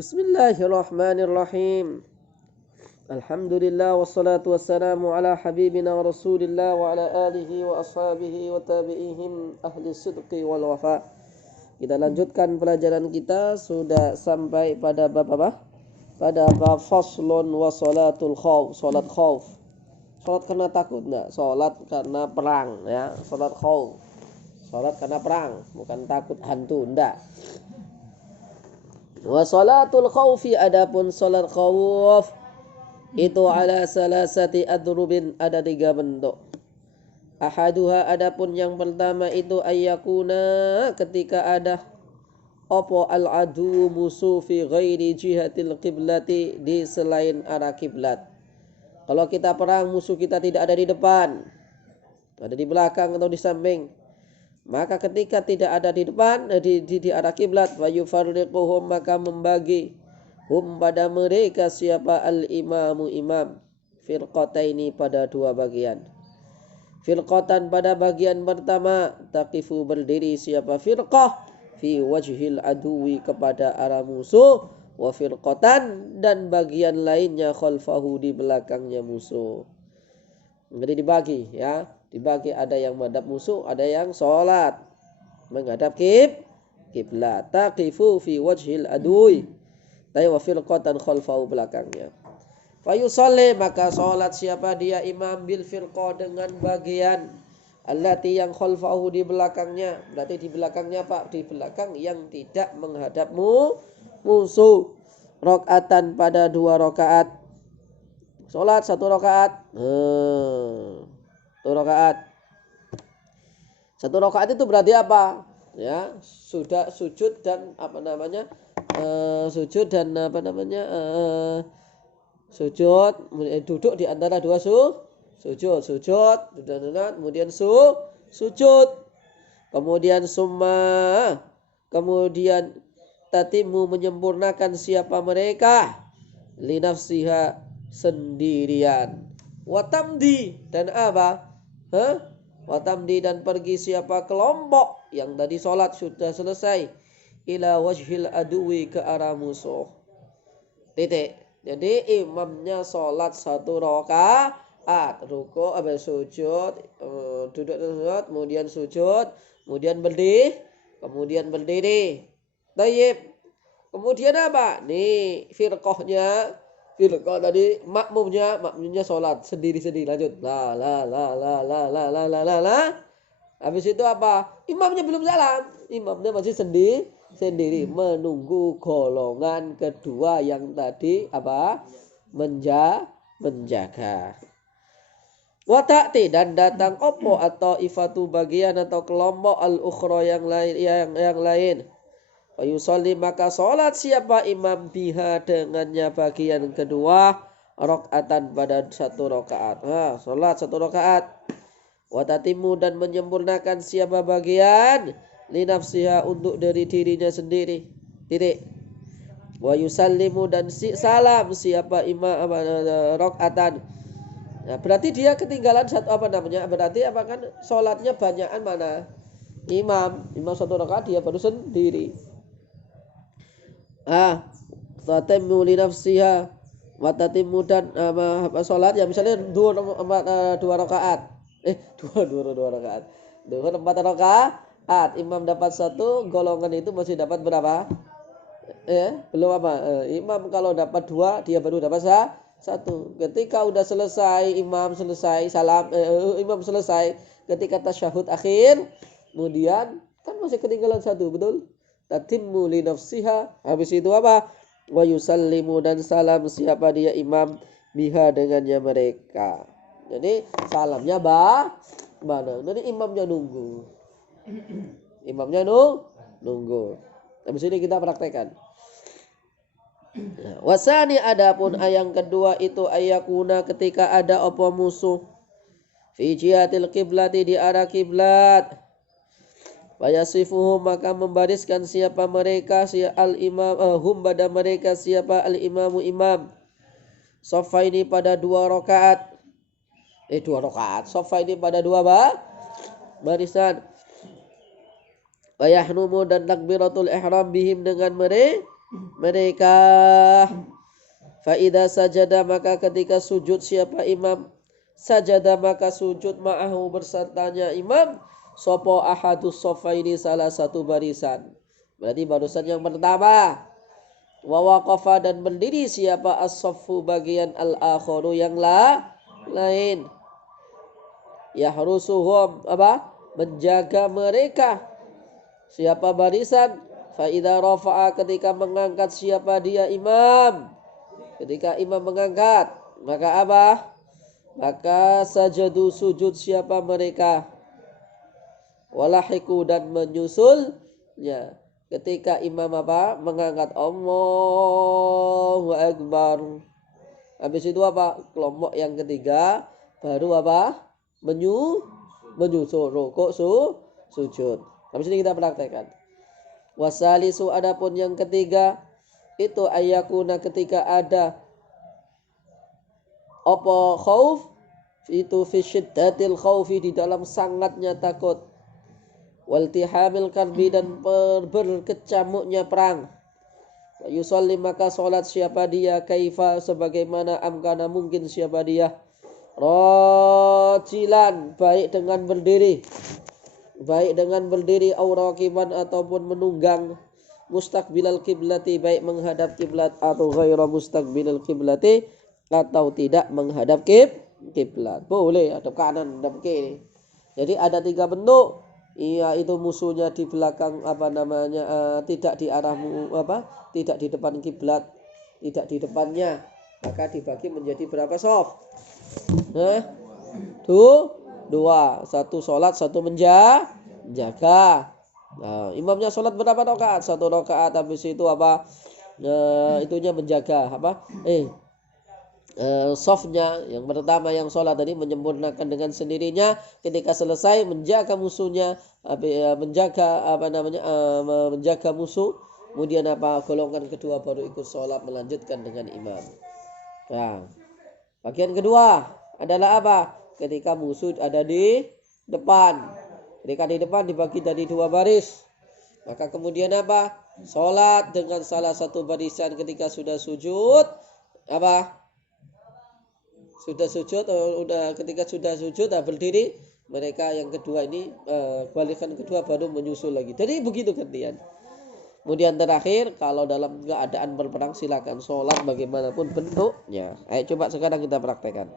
Bismillahirrahmanirrahim. Alhamdulillah wassalatu wassalamu ala habibina wa rasulillah wa ala alihi wa ashabihi wa tabi'ihim ahli sidqi wal wafa. Kita lanjutkan pelajaran kita, sudah sampai pada bab apa? Pada bab faslun wa salatul khauf, salat khauf. Salat karena takut enggak? Salat karena perang ya, salat khauf. Salat karena perang, bukan takut hantu, enggak. Wa salatul khaufi, adapun salat khauf itu ala salasati adrubin, ada 3 bentuk. Ahaduha, adapun yang pertama itu ayyakuna, ketika ada apa al-adu musuh fi ghairi jihatil qiblati, di selain arah kiblat. Kalau kita perang, musuh kita tidak ada di depan, ada di belakang atau di samping. Maka ketika tidak ada di depan, di arah kiblat, wa yufarriquhum, maka membagi hum pada mereka siapa al-imamu imam, firqataini pada 2 bagian. Firqatan pada bagian pertama, taqifu berdiri siapa firqah fi wajhil aduwi kepada arah musuh, wa firqatan dan bagian lainnya khalfahu di belakangnya musuh. Jadi dibagi ya, dibagi, ada yang menghadap musuh, ada yang sholat menghadap kiblat. Taqifu fi wajhil adui, wa firqatan khalfahu belakangnya. Fa yusalli, maka sholat siapa dia imam bil firqah dengan bagian allati yang khalfahu di belakangnya. Berarti di belakangnya Pak, di belakang yang tidak menghadap musuh. Rakaatan pada 2 rakaat. Sholat 1 rakaat. 1 rakaat. 1 rakaat itu berarti apa? Ya, sudah sujud dan sujud, duduk di antara 2 sujud, kemudian sujud, kemudian kemudian tatimu menyempurnakan siapa mereka linafsiha sendirian, watamdi dan apa? Watamdi dan pergi siapa kelompok yang tadi sholat sudah selesai, ila wajhil aduwi ke arah musuh. Titik. Jadi imamnya sholat 1 rakaat, ruku, sujud, duduk, kemudian sujud, kemudian berdiri. Tayyib. Kemudian apa? Nih firqah tadi makmumnya sholat sendiri-sendiri, lanjut la. Habis itu apa? Imamnya belum salam, imamnya masih sendiri menunggu golongan kedua yang tadi apa? Menjaga. Wa ta'ti, dan datang opo atau ifatu bagian atau kelompok al-ukhra yang lain. Wa yusalli, maka sholat siapa imam biha dengannya bagian kedua, rakaatan pada 1 rakaat. Sholat 1 rakaat. Wa tatimu, dan menyempurnakan siapa bagian linafsiha untuk dari dirinya sendiri. Titik. Wa yusallimu, dan salam siapa imam rakaatan. Nah, berarti dia ketinggalan berarti apa kan sholatnya banyakan mana? Imam 1 rakaat, dia baru sendiri. Tatimu linafsiha wa tatimu, dan sholat ya misalnya 2 rakaat. 2 rakaat. 4 rakaat. Imam dapat 1, golongan itu masih dapat berapa? Belum apa? Imam kalau dapat 2, dia baru dapat 1. Ketika udah selesai, imam selesai salam, imam selesai, ketika tasyahud akhir, kemudian kan masih ketinggalan 1, betul? Tatimmu li nafsiha, habis itu apa? Wa yusallimu, dan salam siapa dia imam biha dengannya mereka. Jadi salamnya mana? Nanti imamnya nunggu. Habis ini kita praktekkan. Wasani, adapun yang kedua itu ayakuna, ketika ada apa musuh fi jihatil qiblati di arah kiblat. Fayasifuhum, maka membariskan siapa mereka al-imam hum pada mereka siapa al-imamu imam. Sofa ini pada 2 rakaat. 2 rakaat. Sofa ini pada 2 barisan. Wayahnumu, dan takbiratul ihram bihim dengan mereka. mereka. Faida sajada maka ketika sujud siapa imam, sajada maka sujud ma'ahu bersertanya imam, sopo ahadus sofaini salah satu barisan. Berarti barisan yang pertama. Wa waqafa dan berdiri siapa as-saffu bagian al-akharu yang lain. Yahrusuhum menjaga mereka. Siapa barisan? Fa idza rafa'a ketika mengangkat siapa dia imam. Ketika imam mengangkat, maka maka sajadu sujud siapa mereka. Walahiku dan menyusulnya. Ketika imam mengangkat Allahu Akbar. Habis itu kelompok yang ketiga baru menyusul rukuk sujud. Habis ini kita praktekkan. Wasalisu adapun yang ketiga itu ayakuna ketika ada khauf itu fi syiddatil khaufi di dalam sangatnya takut. Waltihamil karbi dan berkecamuknya perang. Yusalli maka solat siapa dia kaifa sebagaimana amkana mungkin siapa dia. Rajilan baik dengan berdiri au raqiban ataupun menunggang. Mustaqbilal kiblati baik menghadap kiblat atau ghaira mustaqbilal kiblati atau tidak menghadap kiblat. Boleh hadap kanan, hadap kiri. Jadi ada 3 bentuk. Iya itu musuhnya di belakang tidak di arahmu tidak di depan kiblat, tidak di depannya, maka dibagi menjadi berapa soft? Dua, satu sholat, satu menjaga. Nah, imamnya sholat berapa rakaat? 1 rakaat. Habis itu itunya menjaga softnya yang pertama yang sholat tadi menyempurnakan dengan sendirinya. Ketika selesai menjaga musuhnya, menjaga musuh. Kemudian golongan kedua baru ikut sholat melanjutkan dengan imam. Nah, bagian kedua adalah ketika musuh ada di depan. Ketika di depan dibagi dari 2 baris. Maka kemudian sholat dengan salah satu barisan. Ketika sudah sujud ketika sudah sujud berdiri, mereka yang kedua ini barisan kedua baru menyusul lagi. Jadi begitu gantian. Kemudian terakhir kalau dalam keadaan berperang silakan sholat bagaimanapun bentuknya. Ayo coba sekarang kita praktekkan.